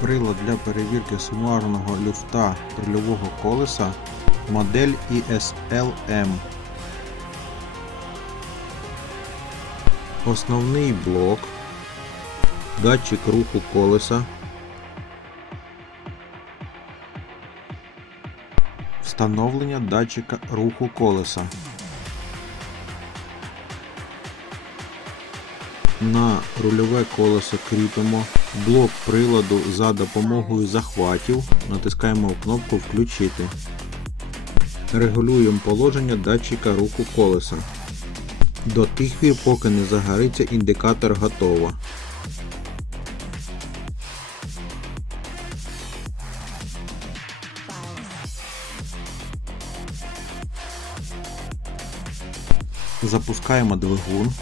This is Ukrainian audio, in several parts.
Прилад для перевірки сумарного люфта рульового колеса модель ISLM. Основний блок, датчик руху колеса, встановлення датчика руху колеса. На рульове колесо кріпимо блок приладу за допомогою захватів, натискаємо кнопку Включити. Регулюємо положення датчика руху колеса. До тих пір, поки не загориться індикатор готово. Запускаємо двигун.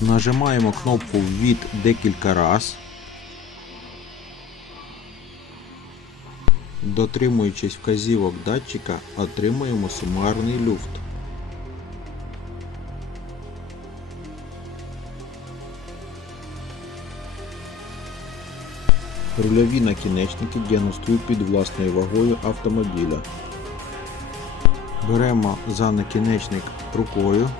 Нажимаємо кнопку ввід декілька раз. Дотримуючись вказівок датчика, отримуємо сумарний люфт. Рульові накінечники діагностують під власною вагою автомобіля. Беремо за накінечник рукою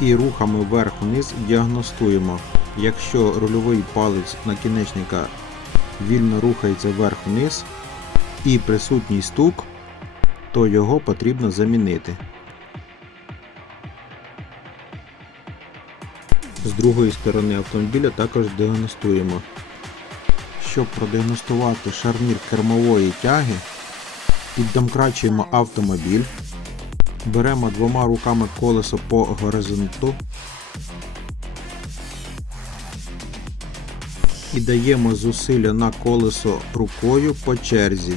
і рухами вверх-вниз діагностуємо. Якщо рульовий палець накінечника вільно рухається вверх-вниз і присутній стук, то його потрібно замінити. З другої сторони автомобіля також діагностуємо. Щоб продіагностувати шарнір кермової тяги, піддомкрачуємо автомобіль. Беремо двома руками колесо по горизонту і даємо зусилля на колесо рукою по черзі.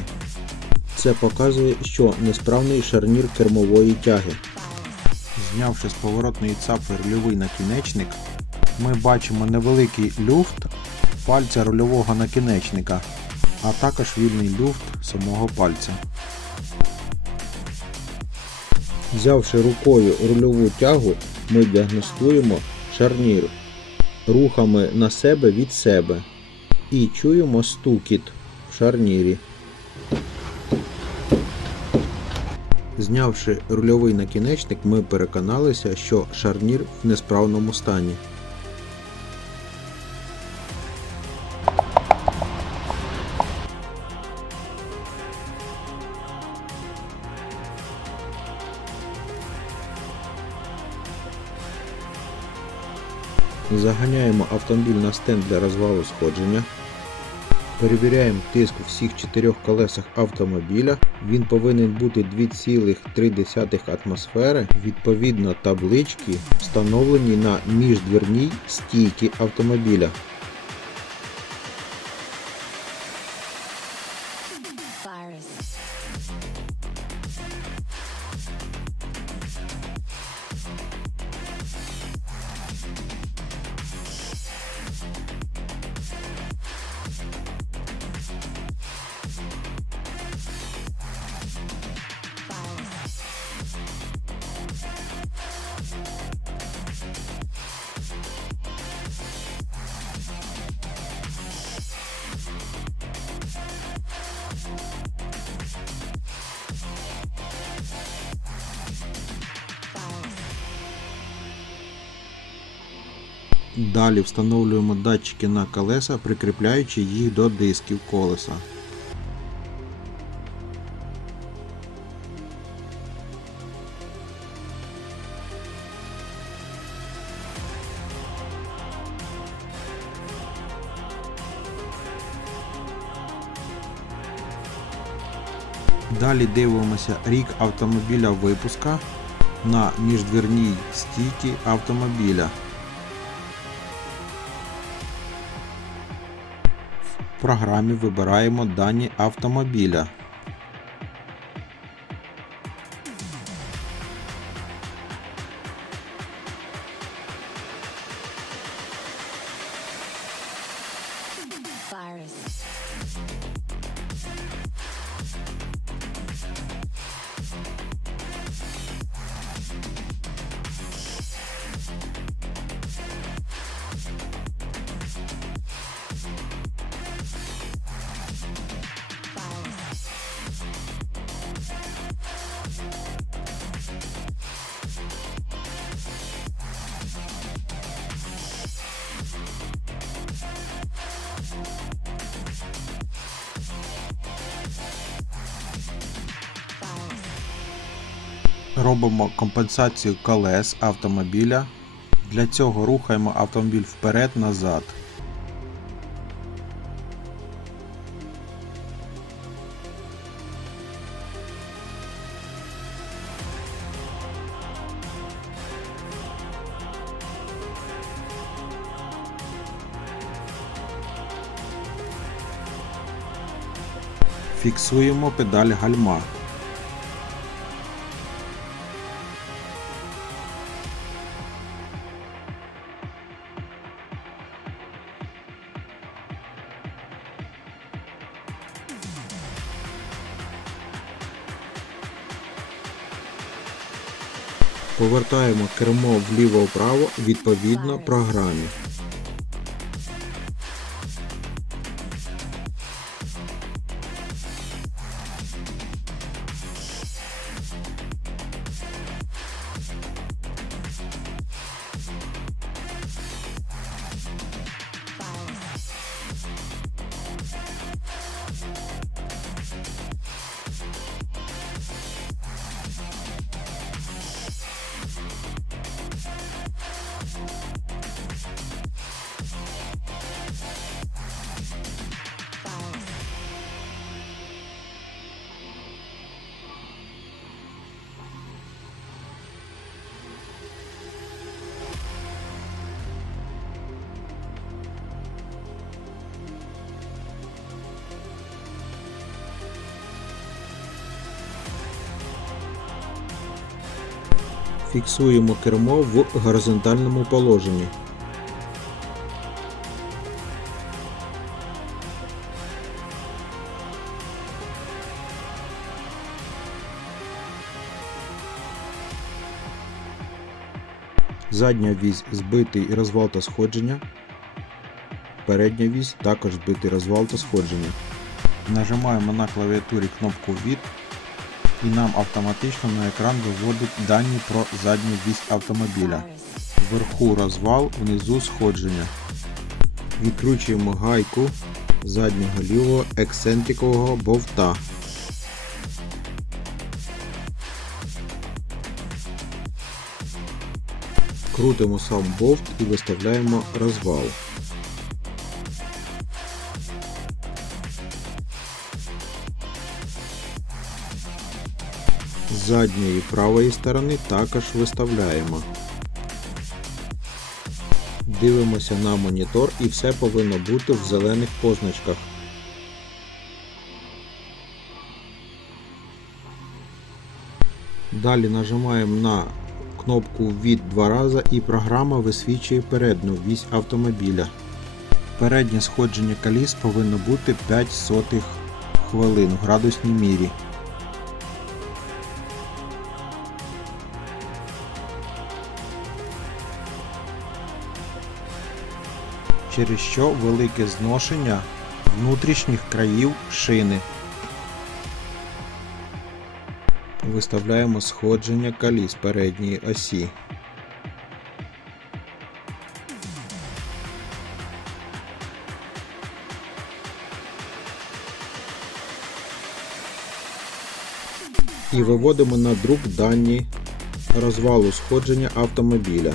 Це показує, що несправний шарнір кермової тяги. Знявши з поворотної цапи рульовий накінечник, ми бачимо невеликий люфт пальця рульового накінечника, а також вільний люфт самого пальця. Взявши рукою рульову тягу, ми діагностуємо шарнір рухами на себе від себе і чуємо стукіт в шарнірі. Знявши рульовий накінечник, ми переконалися, що шарнір в несправному стані. Заганяємо автомобіль на стенд для розвалу сходження. Перевіряємо тиск у всіх чотирьох колесах автомобіля. Він повинен бути 2,3 атмосфери. Відповідно таблички встановлені на міждвірній стійці автомобіля. Далі встановлюємо датчики на колеса, прикріпляючи їх до дисків колеса. Далі дивимося рік автомобіля випуска на міждвірній стійці автомобіля. Програмі вибираємо дані автомобіля. Робимо компенсацію колес автомобіля. Для цього рухаємо автомобіль вперед-назад. Фіксуємо педаль гальма. Повертаємо кермо вліво-вправо відповідно програмі. Фіксуємо кермо в горизонтальному положенні. Задня вісь збитий розвал та сходження. Передня вісь також збитий розвал та сходження. Нажимаємо на клавіатурі кнопку від і нам автоматично на екран виводить дані про задню вісь автомобіля. Вверху розвал, внизу сходження. Відкручуємо гайку заднього лівого ексцентрикового бовта. Крутимо сам бовт і виставляємо розвал. З задньої правої сторони також виставляємо. Дивимося на монітор і все повинно бути в зелених позначках. Далі нажимаємо на кнопку від два рази і програма висвічує передню вісь автомобіля. Переднє сходження коліс повинно бути 5 сотих хвилин в градусній мірі. Через що велике зношення внутрішніх країв шини. Виставляємо сходження коліс передньої осі. І виводимо на друк дані розвалу сходження автомобіля.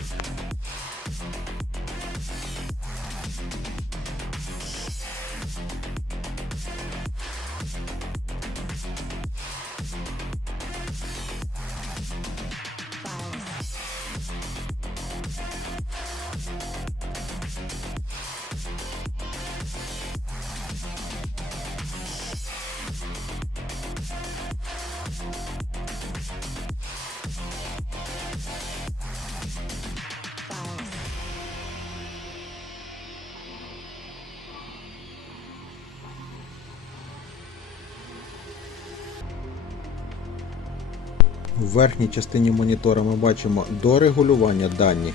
В верхній частині монітора ми бачимо до регулювання дані.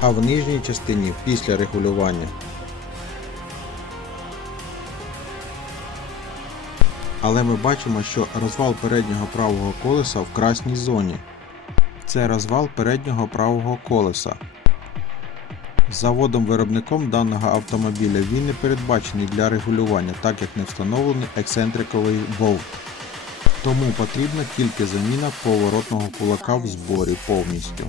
А в нижній частині після регулювання. Але ми бачимо, що розвал переднього правого колеса в красній зоні. Це розвал переднього правого колеса. Заводом-виробником даного автомобіля він не передбачений для регулювання, так як не встановлений ексцентриковий болт. Тому потрібна тільки заміна поворотного кулака в зборі повністю.